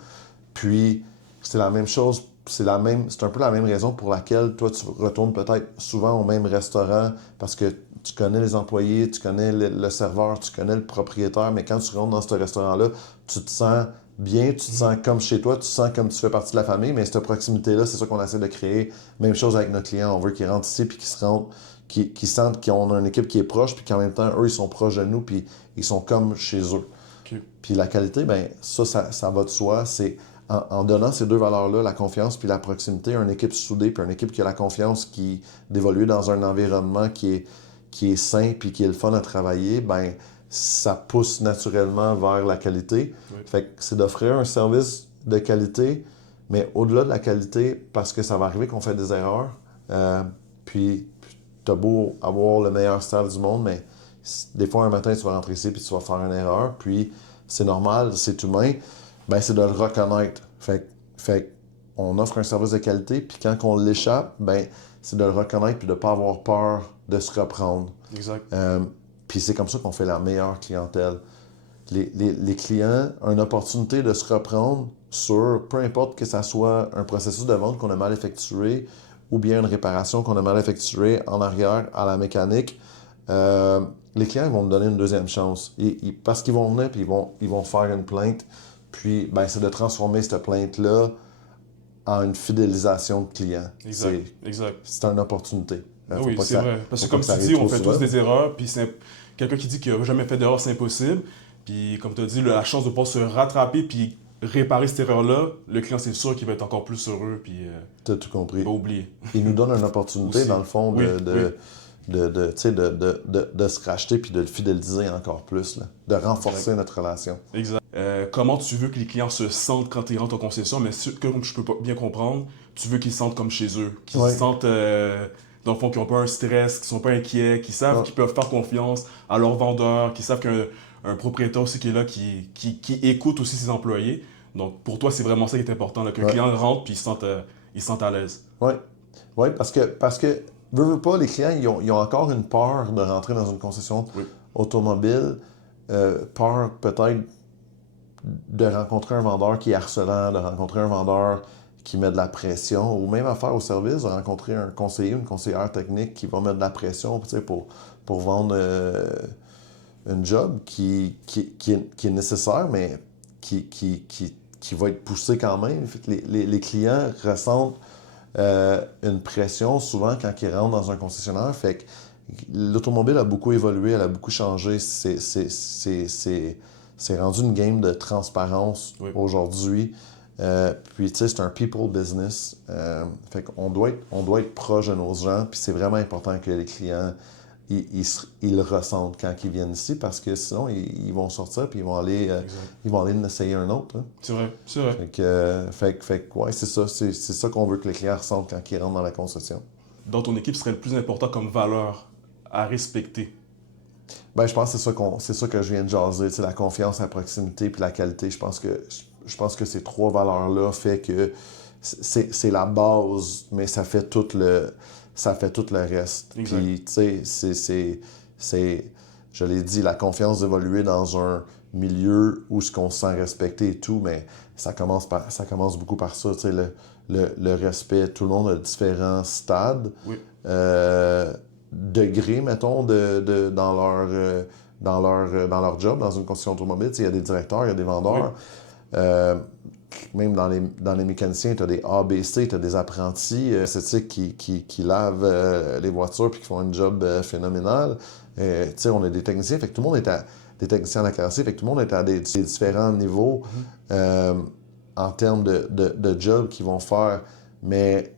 Puis c'est la même chose, c'est un peu la même raison pour laquelle toi, tu retournes peut-être souvent au même restaurant parce que tu connais les employés, tu connais le serveur, tu connais le propriétaire, mais quand tu rentres dans ce restaurant-là, tu te sens bien, tu te sens comme chez toi, tu te sens comme tu fais partie de la famille, mais cette proximité-là, c'est ça qu'on essaie de créer. Même chose avec nos clients, on veut qu'ils rentrent ici puis qu'ils sentent qu'ils ont une équipe qui est proche, puis qu'en même temps, eux, ils sont proches de nous, puis ils sont comme chez eux. OK. Puis la qualité, ben ça va de soi. C'est en donnant ces deux valeurs-là, la confiance puis la proximité, une équipe soudée puis une équipe qui a la confiance d'évoluer dans un environnement qui est sain puis qui est le fun à travailler, ben ça pousse naturellement vers la qualité. Oui. Fait que c'est d'offrir un service de qualité, mais au-delà de la qualité, parce que ça va arriver qu'on fait des erreurs, puis t'as beau avoir le meilleur staff du monde, mais des fois, un matin, tu vas rentrer ici puis tu vas faire une erreur, puis c'est normal, c'est humain, ben c'est de le reconnaître. Fait on offre un service de qualité, puis quand on l'échappe, ben c'est de le reconnaître puis de ne pas avoir peur de se reprendre. Exact. Puis c'est comme ça qu'on fait la meilleure clientèle. Les clients ont une opportunité de se reprendre sur, peu importe que ça soit un processus de vente qu'on a mal effectué ou bien une réparation qu'on a mal effectuée en arrière à la mécanique. Les clients ils vont me donner une deuxième chance. Parce qu'ils vont venir et ils vont faire une plainte. Puis, ben, c'est de transformer cette plainte-là en une fidélisation de client. Exact. C'est une opportunité. Oui, c'est vrai. Parce que comme tu dis, on fait tous des erreurs. Puis quelqu'un qui dit qu'il n'a jamais fait d'erreur, c'est impossible. Puis comme tu as dit, la chance de pouvoir se rattraper puis réparer cette erreur-là, le client, c'est sûr qu'il va être encore plus heureux. Puis t'as tout compris. Il va oublier. Il nous donne une opportunité, dans le fond, de se racheter puis de le fidéliser encore plus, là, de renforcer notre relation. Exact. Comment tu veux que les clients se sentent quand ils rentrent en concession, mais comme je peux pas bien comprendre, tu veux qu'ils se sentent comme chez eux, qu'ils se sentent, dans le fond, qu'ils n'ont pas un stress, qu'ils sont pas inquiets, qu'ils savent qu'ils peuvent faire confiance à leur vendeur, qu'ils savent qu'un propriétaire aussi qui est là, qui écoute aussi ses employés. Donc pour toi, c'est vraiment ça qui est important, là, que le client rentre puis il se sente à l'aise. Oui, parce que veux pas, les clients, ils ont encore une peur de rentrer dans une concession automobile, peur peut-être de rencontrer un vendeur qui est harcelant, de rencontrer un vendeur qui met de la pression, ou même à faire au service, de rencontrer un conseiller, une conseillère technique qui va mettre de la pression pour vendre une job qui est nécessaire, mais qui va être poussée quand même. Les clients ressentent une pression souvent quand ils rentrent dans un concessionnaire. Fait que l'automobile a beaucoup évolué, elle a beaucoup changé. C'est rendu une game de transparence aujourd'hui. Puis, tu sais, c'est un people business. Fait qu'on doit être proche de nos gens. Puis c'est vraiment important que les clients, ils le ressentent quand ils viennent ici, parce que sinon, ils vont sortir puis ils vont aller en essayer un autre. Hein. C'est vrai. Fait que ouais, c'est ça. C'est ça qu'on veut que les clients ressentent quand ils rentrent dans la concession. Dans ton équipe, ce serait le plus important comme valeur à respecter? Ben, je pense que c'est ça que je viens de jaser, la confiance, la proximité puis la qualité. Je pense que ces trois valeurs-là fait que c'est la base, mais ça fait tout le reste. Puis, tu sais, je l'ai dit, la confiance d'évoluer dans un milieu où ce qu'on se sent respecté et tout, mais ça commence beaucoup par ça, tu sais, le respect. Tout le monde a différents stades. Degrés, mettons, dans leur job, dans une concession automobile. Il y a des directeurs, il y a des vendeurs. Même dans les mécaniciens, tu as des ABC, tu as des apprentis qui lavent les voitures puis qui font un job phénoménal. On a des techniciens, fait que tout le monde est des techniciens à la carrosserie, fait que tout le monde est à des différents niveaux en termes de job qu'ils vont faire. Mais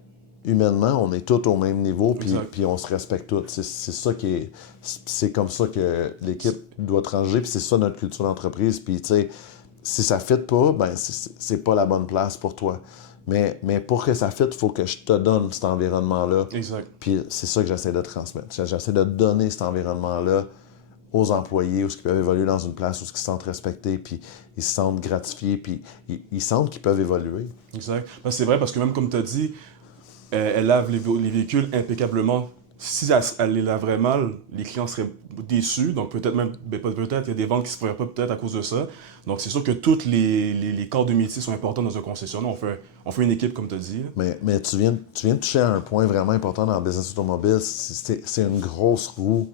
humainement, on est tous au même niveau, puis on se respecte tous. C'est comme ça que l'équipe doit trancher, puis c'est ça notre culture d'entreprise. Puis, tu sais, si ça ne fit pas, ben c'est pas la bonne place pour toi. Mais pour que ça fitte, il faut que je te donne cet environnement-là. Exact. Puis c'est ça que j'essaie de transmettre. J'essaie de donner cet environnement-là aux employés, où ils peuvent évoluer dans une place où ils se sentent respectés, puis ils se sentent gratifiés, puis ils sentent qu'ils peuvent évoluer. Exact. Ben, c'est vrai parce que même comme tu as dit, elle lave les véhicules impeccablement. Si elle les laverait mal, les clients seraient déçus. Donc peut-être même, peut-être il y a des ventes qui ne se feraient pas peut-être à cause de ça. Donc c'est sûr que tous les corps de métier sont importants dans un concessionnaire. On fait une équipe comme tu as dit. Mais tu viens de toucher à un point vraiment important dans le business automobile. C'est une grosse roue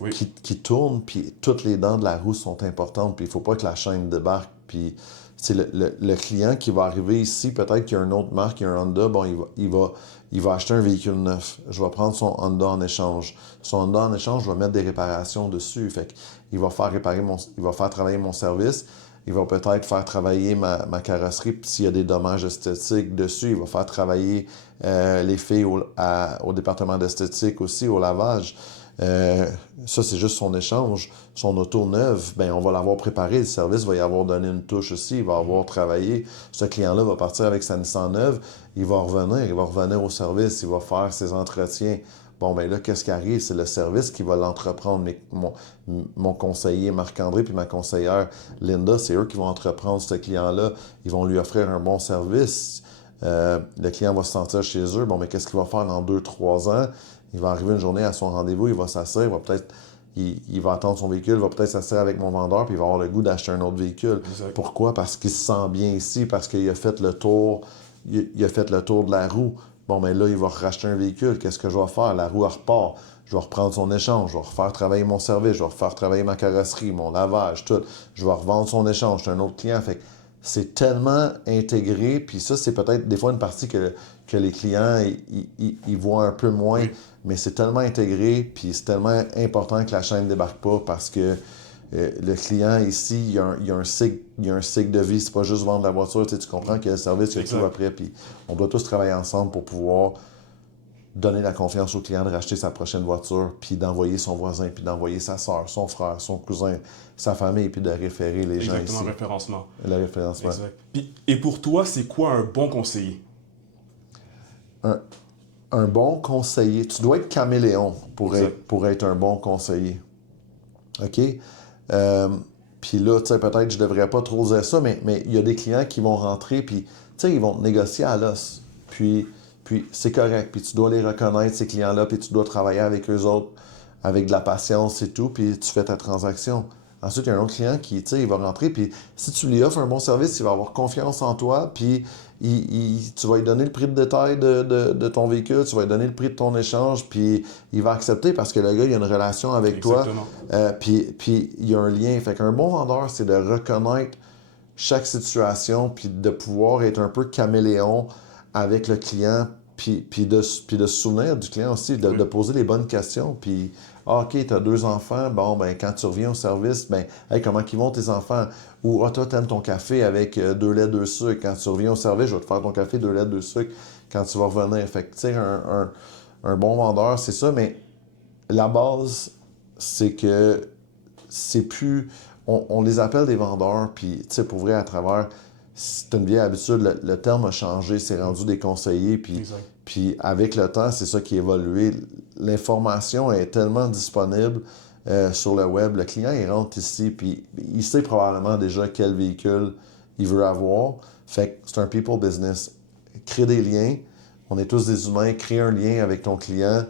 Oui, qui tourne, puis toutes les dents de la roue sont importantes, puis il faut pas que la chaîne débarque. Puis c'est le client qui va arriver ici, peut-être qu'il y a une autre marque, il y a un Honda, bon, il va acheter un véhicule neuf. Je vais prendre son Honda en échange. Son Honda en échange, je vais mettre des réparations dessus. Fait qu'il va faire il va faire travailler mon service. Il va peut-être faire travailler ma carrosserie, puis s'il y a des dommages esthétiques dessus, il va faire travailler les filles au département d'esthétique aussi, au lavage. Ça, c'est juste son échange. Son auto neuve, ben, on va l'avoir préparé. Le service va y avoir donné une touche aussi. Il va avoir travaillé. Ce client-là va partir avec sa Nissan neuve. Il va revenir au service. Il va faire ses entretiens. Bon, ben là, qu'est-ce qui arrive? C'est le service qui va l'entreprendre. Mais mon conseiller Marc-André puis ma conseillère Linda, c'est eux qui vont entreprendre ce client-là. Ils vont lui offrir un bon service. Le client va se sentir chez eux. Bon, mais qu'est-ce qu'il va faire dans 2-3 ans? Il va arriver une journée à son rendez-vous, il va s'asseoir, il va attendre son véhicule, il va peut-être s'asseoir avec mon vendeur, puis il va avoir le goût d'acheter un autre véhicule. exact. Pourquoi? Parce qu'il se sent bien ici, parce qu'il a fait le tour, il a fait le tour de la roue. Bon, mais là, il va racheter un véhicule. Qu'est-ce que je vais faire? La roue, elle repart. Je vais reprendre son échange, je vais refaire travailler mon service, je vais refaire travailler ma carrosserie, mon lavage, tout. Je vais revendre son échange, c'est un autre client. Fait que c'est tellement intégré, puis ça, c'est peut-être des fois une partie que les clients, ils voient un peu moins, Oui. mais c'est tellement intégré, puis c'est tellement important que la chaîne ne débarque pas parce que le client ici, il y a un cycle de vie. C'est pas juste vendre la voiture. Tu comprends qu'il y a le service, il y a tout après. Puis on doit tous travailler ensemble pour pouvoir donner la confiance au client de racheter sa prochaine voiture, puis d'envoyer son voisin, puis d'envoyer sa soeur, son frère, son cousin, sa famille, puis de référer les gens ici. Exactement, référencement. Le référencement. Exact. Puis, et pour toi, c'est quoi un bon conseiller? Un bon conseiller. Tu dois être caméléon pour être un bon conseiller. OK? Puis là, tu sais, peut-être que je devrais pas trop dire ça, mais il y a des clients qui vont rentrer, puis, tu sais, ils vont te négocier à l'os. Puis c'est correct. Puis tu dois les reconnaître, ces clients-là, puis tu dois travailler avec eux autres, avec de la patience et tout, puis tu fais ta transaction. Ensuite, il y a un autre client qui, tu sais, il va rentrer, puis si tu lui offres un bon service, il va avoir confiance en toi, puis tu vas lui donner le prix de détail de ton véhicule, tu vas lui donner le prix de ton échange, puis il va accepter parce que le gars, il a une relation avec Exactement. toi, puis il y a un lien. Fait qu'un bon vendeur, c'est de reconnaître chaque situation, puis de pouvoir être un peu caméléon avec le client, puis de se souvenir du client aussi, de poser les bonnes questions, puis OK, tu as 2 enfants, bon, ben quand tu reviens au service, ben, hey, comment ils vont tes enfants? Ou, toi, t'aimes ton café avec 2 laits, 2 sucres. Quand tu reviens au service, je vais te faire ton café, 2 laits, 2 sucres quand tu vas revenir. Fait que, tu sais, un bon vendeur, c'est ça, mais la base, c'est que c'est plus... On les appelle des vendeurs, puis, tu sais, pour vrai, à travers... C'est une vieille habitude, le terme a changé, c'est rendu des conseillers, puis avec le temps, c'est ça qui a évolué. L'information est tellement disponible sur le web. Le client, il rentre ici, puis il sait probablement déjà quel véhicule il veut avoir. Fait que c'est un people business. Créer des liens. On est tous des humains. Créer un lien avec ton client.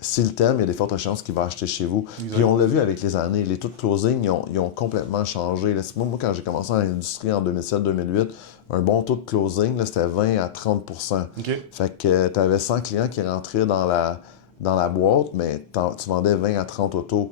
S'il t'aime, il y a des fortes chances qu'il va acheter chez vous. Exact. Puis on l'a vu avec les années. Les taux de closing, ils ont complètement changé. Là, moi, quand j'ai commencé dans l'industrie en 2007-2008, un bon taux de closing, là, c'était 20 à 30 OK. Fait que tu avais 100 clients qui rentraient dans la boîte, mais tu vendais 20 à 30 autos.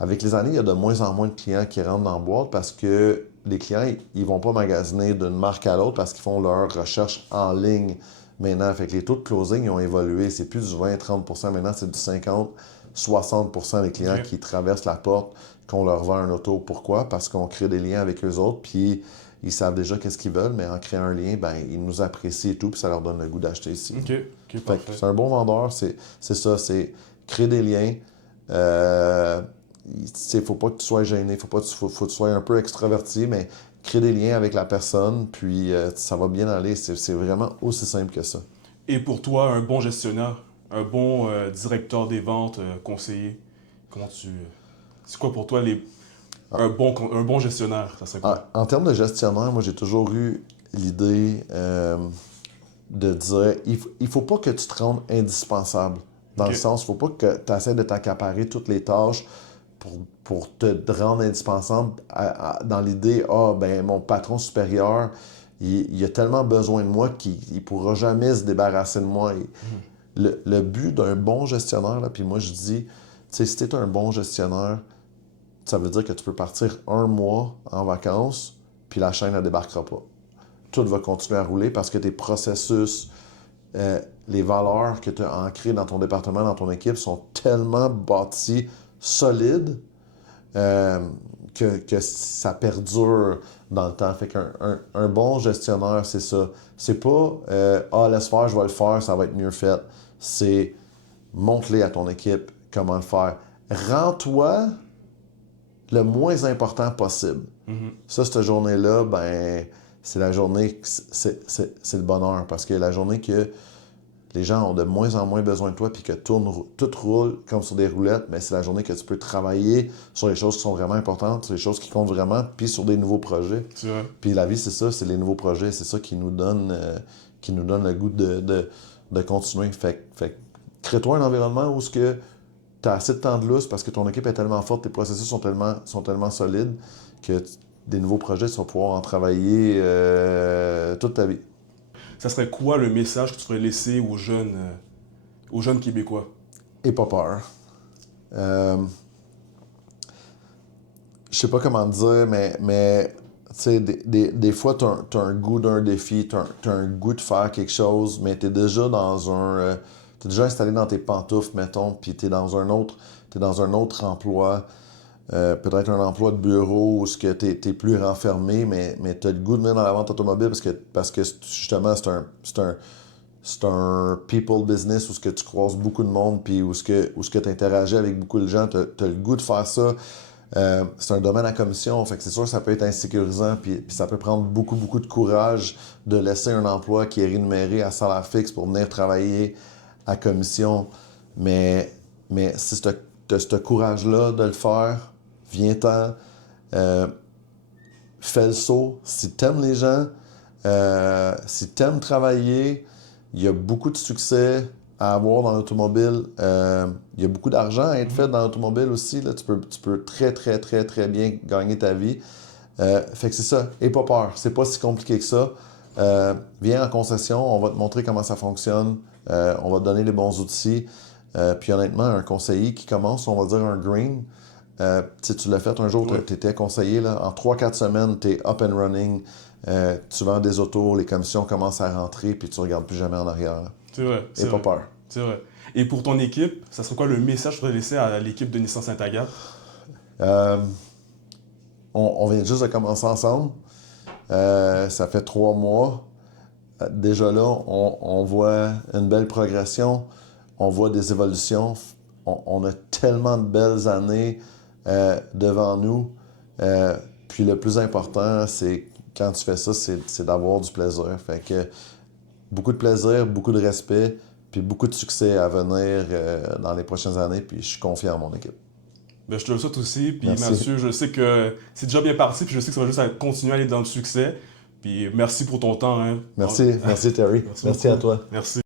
Avec les années, il y a de moins en moins de clients qui rentrent dans la boîte parce que les clients, ils vont pas magasiner d'une marque à l'autre parce qu'ils font leur recherche en ligne maintenant. Fait que les taux de closing ils ont évolué. C'est plus du 20-30 maintenant, c'est du 50-60 des clients qui traversent la porte, qu'on leur vend un auto. Pourquoi? Parce qu'on crée des liens avec eux autres, puis ils savent déjà qu'est-ce qu'ils veulent, mais en créant un lien, ben ils nous apprécient et tout, puis ça leur donne le goût d'acheter ici. OK, Fait parfait. que c'est un bon vendeur, c'est ça, c'est créer des liens. Faut pas que tu sois gêné, faut que tu sois un peu extraverti, mais crée des liens avec la personne, puis ça va bien aller. C'est vraiment aussi simple que ça. Et pour toi, un bon gestionnaire, un bon directeur des ventes, conseiller, comment tu... C'est quoi pour toi un bon gestionnaire, ça serait quoi? En termes de gestionnaire, moi, j'ai toujours eu l'idée de dire, il faut pas que tu te rendes indispensable. Dans le sens, il faut pas que tu essaies de t'accaparer toutes les tâches pour te rendre indispensable dans l'idée, mon patron supérieur, il a tellement besoin de moi qu'il ne pourra jamais se débarrasser de moi. Le but d'un bon gestionnaire, là, puis moi je dis, tu sais, si tu es un bon gestionnaire, ça veut dire que tu peux partir 1 mois en vacances, puis la chaîne ne débarquera pas. Tout va continuer à rouler parce que tes processus, les valeurs que tu as ancrées dans ton département, dans ton équipe, sont tellement bâties, solides, que ça perdure dans le temps. Fait qu'un bon gestionnaire, c'est ça. C'est pas laisse faire, je vais le faire, ça va être mieux fait. C'est montre-les à ton équipe comment le faire. Rends-toi le moins important possible. Ça, cette journée-là, c'est la journée, c'est le bonheur. Parce que la journée que les gens ont de moins en moins besoin de toi puis que tout roule comme sur des roulettes, mais c'est la journée que tu peux travailler sur les choses qui sont vraiment importantes, sur les choses qui comptent vraiment, puis sur des nouveaux projets. C'est vrai. Puis la vie, c'est ça, c'est les nouveaux projets, c'est ça qui nous donne le goût de continuer. Fait crée-toi un environnement où tu as assez de temps de lousse parce que ton équipe est tellement forte, tes processus sont tellement solides que des nouveaux projets, tu vas pouvoir en travailler toute ta vie. Ça serait quoi le message que tu ferais laisser aux jeunes Québécois? Et pas peur. Je sais pas comment te dire, mais tu sais, des fois, t'as un goût d'un défi, t'as un goût de faire quelque chose, mais t'es déjà t'es déjà installé dans tes pantoufles, mettons, puis t'es dans un autre emploi. Peut-être un emploi de bureau où t'es plus renfermé, mais t'as le goût de venir dans la vente automobile parce que justement, c'est un people business où ce que tu croises beaucoup de monde puis où ce que tu interagis avec beaucoup de gens, t'as le goût de faire ça. C'est un domaine à commission, fait que c'est sûr que ça peut être insécurisant puis ça peut prendre beaucoup, beaucoup de courage de laisser un emploi qui est rémunéré à salaire fixe pour venir travailler à commission. Mais si t'as ce courage-là de le faire, viens-t'en, fais le saut. Si t'aimes les gens, si t'aimes travailler, il y a beaucoup de succès à avoir dans l'automobile. Il y a beaucoup d'argent à être fait dans l'automobile aussi. Là. Tu peux très, très, très, très bien gagner ta vie. Fait que c'est ça. Aie pas peur. C'est pas si compliqué que ça. Viens en concession. On va te montrer comment ça fonctionne. On va te donner les bons outils. Puis honnêtement, un conseiller qui commence, on va dire un green, tu l'as fait un jour, tu étais conseiller, là, en 3-4 semaines, tu es up and running, tu vends des autos, les commissions commencent à rentrer, puis tu ne regardes plus jamais en arrière. C'est vrai. Et pas peur. C'est vrai. Et pour ton équipe, ça serait quoi le message que tu voudrais laisser à l'équipe de Nissan Saint-Agathe? On vient juste de commencer ensemble. Ça fait 3 mois. Déjà là, on voit une belle progression. On voit des évolutions. On a tellement de belles années devant nous. Puis le plus important, c'est quand tu fais ça, c'est d'avoir du plaisir. Fait que beaucoup de plaisir, beaucoup de respect, puis beaucoup de succès à venir dans les prochaines années. Puis je suis confiant en mon équipe. Ben, je te le souhaite aussi. Puis Merci. Mathieu, je sais que c'est déjà bien parti, puis je sais que ça va juste continuer à aller dans le succès. Puis merci pour ton temps. Hein. Merci Terry. Merci à toi. Merci.